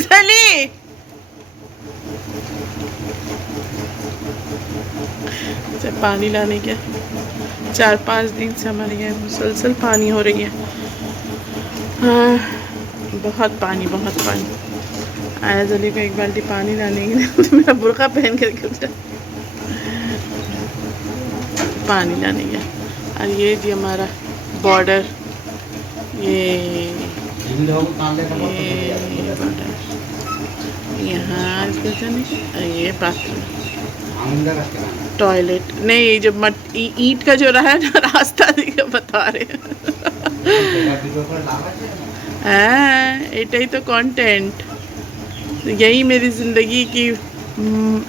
چلی پانی لانے کے 4-5 دن سے ہمارے یہاں مسلسل پانی ہو رہی ہے. ہاں بہت پانی ایاز علی کو ایک بالٹی پانی لانے کے لیے تو میرا برقع پہن کر کے پانی لانے گیا. اور یہ جی ہمارا بارڈر، یہ یہاں یہ باتھ روم، ٹوائلٹ نہیں، یہ جو اینٹ کا جو رہا ہے نا راستہ بتا رہے ہیں. ایٹا ہی تو کانٹینٹ، یہی میری زندگی کی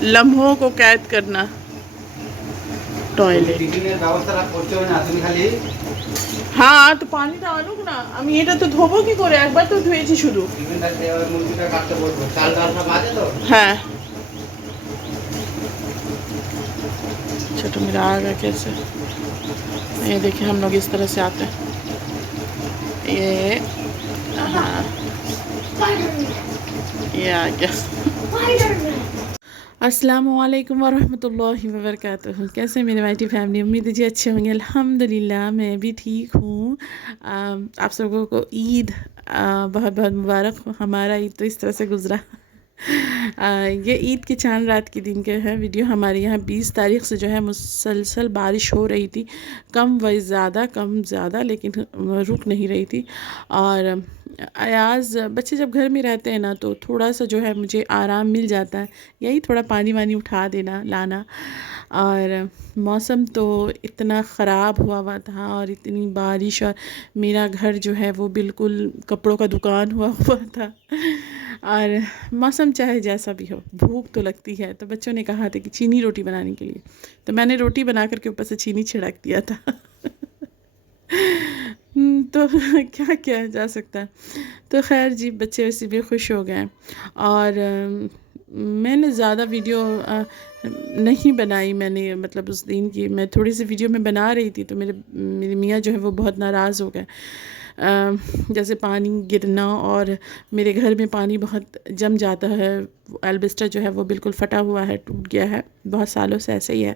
لمحوں کو قید کرنا. ٹوائلٹ ہاں تو পানি তো আনুক না, আমি এটা তো ধোবো কি করে, একবার তো ধুয়েছি শুধু. হ্যাঁ چھوٹو میرا آ گیا کیسے. یہ دیکھیں ہم لوگ اس طرح سے آتے ہیں. یہ ہاں یہ آ گیا. السلام علیکم ورحمۃ اللہ وبرکاتہ. کیسے میرے مائٹی فیملی؟ امید ہے جی اچھے ہوں گے. الحمدللہ میں بھی ٹھیک ہوں. آپ سبوں کو عید بہت بہت مبارک ہو. ہمارا عید تو اس طرح سے گزرا. یہ عید کے چاند رات کے دن کے ہے ویڈیو. ہمارے یہاں 20 تاریخ سے جو ہے مسلسل بارش ہو رہی تھی، کم زیادہ لیکن رک نہیں رہی تھی. اور ایاز بچے جب گھر میں رہتے ہیں نا تو تھوڑا سا جو ہے مجھے آرام مل جاتا ہے، یہی تھوڑا پانی وانی اٹھا دینا لانا. اور موسم تو اتنا خراب ہوا تھا اور اتنی بارش، اور میرا گھر جو ہے وہ بالکل کپڑوں کا دکان ہوا تھا. اور موسم چاہے جیسا بھی ہو بھوک تو لگتی ہے. تو بچوں نے کہا تھا کہ چینی روٹی بنانے کے لیے، تو میں نے روٹی بنا کر کے اوپر سے چینی چھڑک دیا تھا. تو کیا کیا جا سکتا ہے. تو خیر جی بچے ویسے بھی خوش ہو گئے. اور میں نے زیادہ ویڈیو نہیں بنائی. میں نے مطلب اس دن کی میں تھوڑی سی ویڈیو میں بنا رہی تھی تو میرے میاں جو ہے وہ بہت ناراض ہو گئے. جیسے پانی گرنا، اور میرے گھر میں پانی بہت جم جاتا ہے. البسٹر جو ہے وہ بالکل پھٹا ہوا ہے، ٹوٹ گیا ہے، بہت سالوں سے ایسے ہی ہے.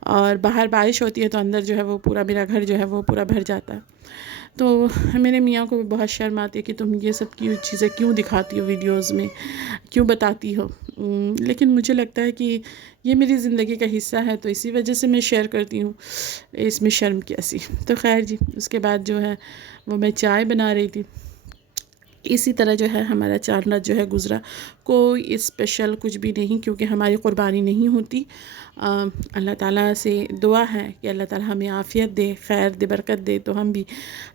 اور باہر بارش ہوتی ہے تو اندر جو ہے وہ پورا میرا گھر جو ہے وہ پورا بھر جاتا ہے. تو میرے میاں کو بھی بہت شرم آتی ہے کہ تم یہ سب کی چیزیں کیوں دکھاتی ہو ویڈیوز میں، کیوں بتاتی ہو. لیکن مجھے لگتا ہے کہ یہ میری زندگی کا حصہ ہے تو اسی وجہ سے میں شیئر کرتی ہوں. اس میں شرم کیسی. تو خیر جی اس کے بعد جو ہے وہ میں چائے بنا رہی تھی. اسی طرح جو ہے ہمارا چار رات جو ہے گزرا. کوئی اسپیشل کچھ بھی نہیں، کیونکہ ہماری قربانی نہیں ہوتی. اللہ تعالیٰ سے دعا ہے کہ اللہ تعالیٰ ہمیں عافیت دے، خیر دے، برکت دے، تو ہم بھی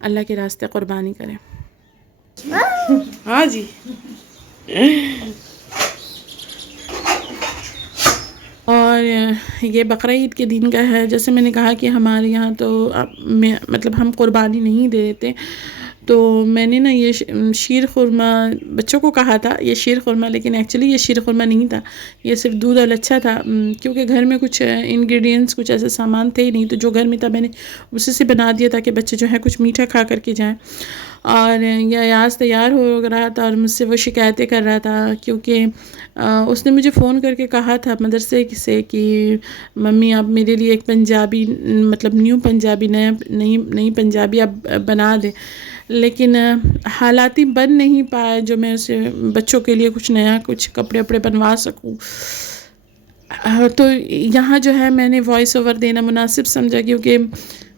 اللہ کے راستے قربانی کریں. ہاں جی اور یہ بقرعید کے دن کا ہے. جیسے میں نے کہا کہ ہمارے یہاں تو مطلب ہم قربانی نہیں دے دیتے. تو میں نے نا یہ شیر خورمہ بچوں کو کہا تھا، یہ شیر خورمہ، لیکن ایکچولی یہ شیر خورمہ نہیں تھا، یہ صرف دودھ اور لچھا تھا. کیونکہ گھر میں کچھ انگریڈینٹس، کچھ ایسے سامان تھے ہی نہیں، تو جو گھر میں تھا میں نے اسی سے بنا دیا تاکہ بچے جو ہے کچھ میٹھا کھا کر کے جائیں. اور یہ ایاز تیار ہو رہا تھا اور مجھ سے وہ شکایتیں کر رہا تھا، کیونکہ اس نے مجھے فون کر کے کہا تھا مدرسے سے کہ ممی آپ میرے لیے ایک پنجابی، مطلب نیو پنجابی، نئی پنجابی آپ بنا دیں. لیکن حالاتی بن نہیں پائے جو میں اسے بچوں کے لیے کچھ نیا، کچھ کپڑے وپڑے بنوا سکوں. تو یہاں جو ہے میں نے وائس اوور دینا مناسب سمجھا، کیونکہ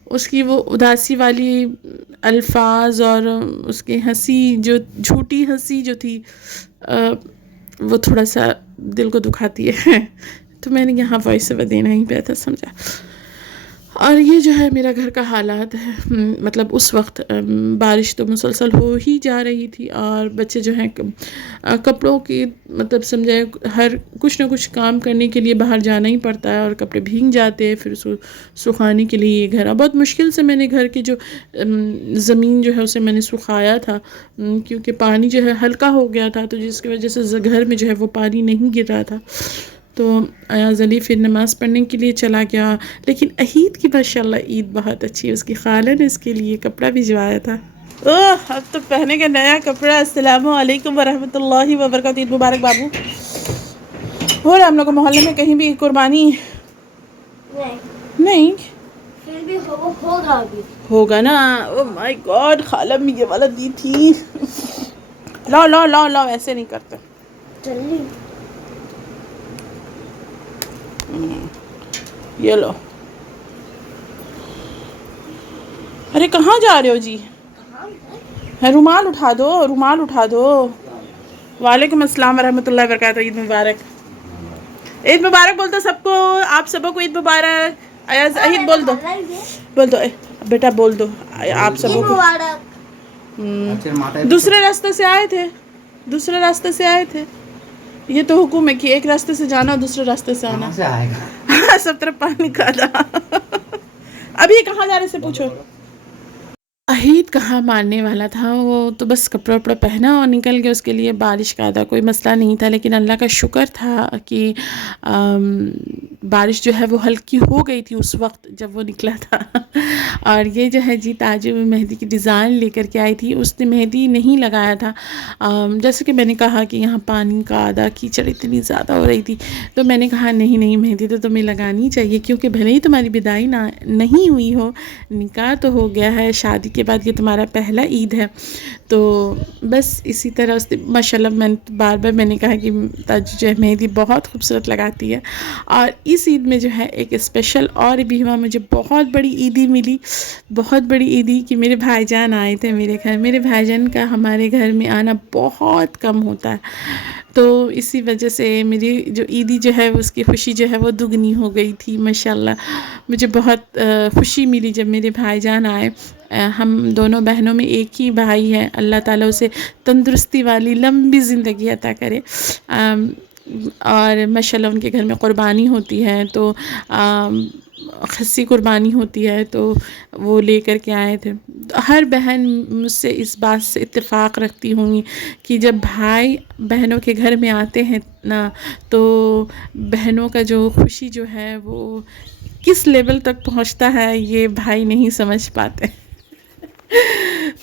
اس کی وہ اداسی والی الفاظ اور اس کی ہنسی، جو جھوٹی ہنسی جو تھی، وہ تھوڑا سا دل کو دکھاتی ہے. تو میں نے یہاں وائس اوور دینا ہی بہتر سمجھا. اور یہ جو ہے میرا گھر کا حالات ہے. مطلب اس وقت بارش تو مسلسل ہو ہی جا رہی تھی، اور بچے جو ہیں کپڑوں کی مطلب سمجھے ہر کچھ نہ کچھ کام کرنے کے لیے باہر جانا ہی پڑتا ہے، اور کپڑے بھیگ جاتے ہیں پھر سکھانے کے لیے. یہ گھر بہت مشکل سے میں نے گھر کی جو زمین جو ہے اسے میں نے سکھایا تھا، کیونکہ پانی جو ہے ہلکا ہو گیا تھا، تو جس کی وجہ سے گھر میں جو ہے وہ پانی نہیں گر رہا تھا. تو ایاز علی پھر نماز پڑھنے کے لیے چلا گیا. لیکن عید کی ماشاءاللہ عید بہت اچھی ہے. اس کی خالہ نے اس کے لیے کپڑا بھجوایا تھا. اب تو پہنے کا نیا کپڑا. السلام علیکم ورحمۃ اللہ وبرکاتہ. عید مبارک بابو. ہو رہا ہم لوگ کو محلے میں کہیں بھی قربانی نہیں پھر بھی ہوگا ابھی ہوگا نا. او مائی گاڈ خالہ میں یہ والا دی تھی. لاؤ لاؤ لاؤ لاؤ ایسے نہیں کرتے. جلدی یہ لو. ارے کہاں جا رہے ہو جی؟ رومال اٹھا دو رومال اٹھا دو. وعلیکم السلام ورحمۃ اللہ وبرکاتہ. عید مبارک. عید مبارک بول دو سب کو. آپ سبوں کو عید مبارک. ایاز عید بول دو بول دو بیٹا بول دو آپ سبوں کو. دوسرے راستے سے آئے تھے دوسرے راستے سے آئے تھے. یہ تو حکم ہے کہ ایک راستے سے جانا اور دوسرے راستے سے آنا. سب طرف پانی کھانا. ابھی یہ کہاں جانے سے پوچھو. عید کہاں ماننے والا تھا وہ تو بس کپڑا وپڑا پہنا اور نکل گیا. اس کے لیے بارش کا تھا کوئی مسئلہ نہیں تھا. لیکن اللہ کا شکر تھا کہ بارش جو ہے وہ ہلکی ہو گئی تھی اس وقت جب وہ نکلا تھا. اور یہ جو ہے جی تاج مہندی کی ڈیزائن لے کر کے آئی تھی. اس نے مہندی نہیں لگایا تھا. جیسے کہ میں نے کہا کہ یہاں پانی کا آدھا کیچڑ اتنی زیادہ ہو رہی تھی تو میں نے کہا نہیں مہندی تو تمہیں لگانی چاہیے کیونکہ بھلے ہی تمہاری بدائی نہیں ہوئی ہو نکاح تو ہو گیا ہے. شادی کے بعد یہ تمہارا پہلا عید ہے. تو بس اسی طرح ماشاء اللہ میں نے کہا کہ تاج جو ہے مہندی بہت خوبصورت لگاتی ہے. اور اس عید میں جو ہے ایک اسپیشل اور بھی ہوا. مجھے بہت بڑی عیدی ملی. بہت بڑی عیدی کہ میرے بھائی جان آئے تھے میرے گھر. میرے بھائی جان کا ہمارے گھر میں آنا بہت کم ہوتا ہے. تو اسی وجہ سے میری جو عیدی جو ہے اس کی خوشی جو ہے وہ دگنی ہو گئی تھی. ماشاءاللہ مجھے بہت خوشی ملی جب میرے بھائی جان آئے. ہم دونوں بہنوں میں ایک ہی بھائی ہے. اللہ تعالیٰ اسے تندرستی والی لمبی زندگی عطا کرے. اور ماشاءاللہ ان کے گھر میں قربانی ہوتی ہے تو خصی قربانی ہوتی ہے تو وہ لے کر کے آئے تھے. ہر بہن مجھ سے اس بات سے اتفاق رکھتی ہوں گی کہ جب بھائی بہنوں کے گھر میں آتے ہیں نا تو بہنوں کا جو خوشی جو ہے وہ کس لیول تک پہنچتا ہے یہ بھائی نہیں سمجھ پاتے.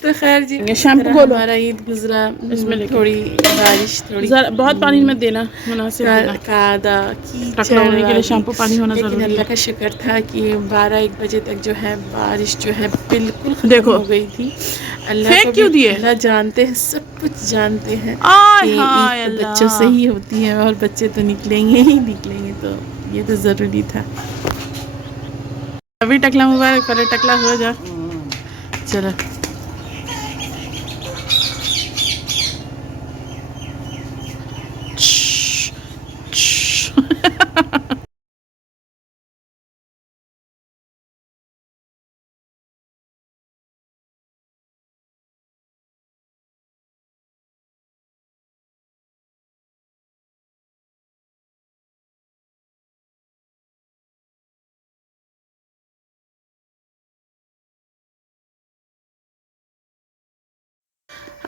تو خیر جی شیمپو کھولو. ہمارا عید گزرا. اس میں تھوڑی بارش تھوڑی بہت پانی مت دینا مناسب دینا. کادا ٹکلا ہونے کے لیے والی. شیمپو پانی ہونا لیکن ضروری اللہ ہے. کا شکر تھا کہ 12-1 بجے تک جو ہے بارش جو ہے بالکل ختم دیکھو ہو گئی تھی. اللہ کو پھینک بھی کیوں دیے. اللہ جانتے ہیں سب کچھ جانتے ہیں آئے کہ ہائے عید تو اللہ. بچوں سے ہی ہوتی ہے اور بچے تو نکلیں گے ہی نکلیں گے. تو یہ تو ضروری تھا. ابھی ٹکلا مبارک پہلے ٹکلا ہو جا. چلو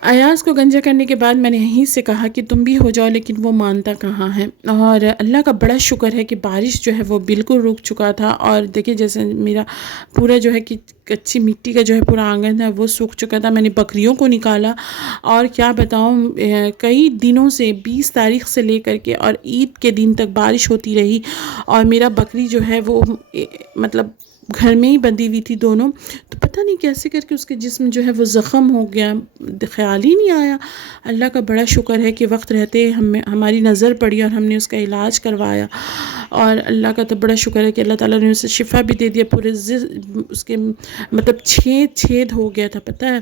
ایاز کو گنجا کرنے کے بعد میں نے یہیں سے کہا کہ تم بھی ہو جاؤ لیکن وہ مانتا کہاں ہے. اور اللہ کا بڑا شکر ہے کہ بارش جو ہے وہ بالکل رک چکا تھا. اور دیکھیں جیسے میرا پورا جو ہے کہ کچی مٹی کا جو ہے پورا آنگن ہے وہ سوکھ چکا تھا. میں نے بکریوں کو نکالا اور کیا بتاؤں کئی دنوں سے 20 تاریخ سے لے کر کے اور عید کے دن تک بارش ہوتی رہی. اور میرا بکری جو ہے وہ مطلب گھر میں ہی بندھی ہوئی تھی دونوں. تو پتہ نہیں کیسے کر کے اس کے جسم جو ہے وہ زخم ہو گیا. خیال ہی نہیں آیا. اللہ کا بڑا شکر ہے کہ وقت رہتے ہماری نظر پڑی اور ہم نے اس کا علاج کروایا. اور اللہ کا تو بڑا شکر ہے کہ اللہ تعالیٰ نے اسے شفا بھی دے دیا. پورے اس کے مطلب چھید ہو گیا تھا پتہ ہے.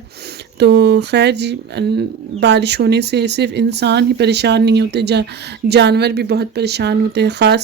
تو خیر جی بارش ہونے سے صرف انسان ہی پریشان نہیں ہوتے جانور بھی بہت پریشان ہوتے ہیں. خاص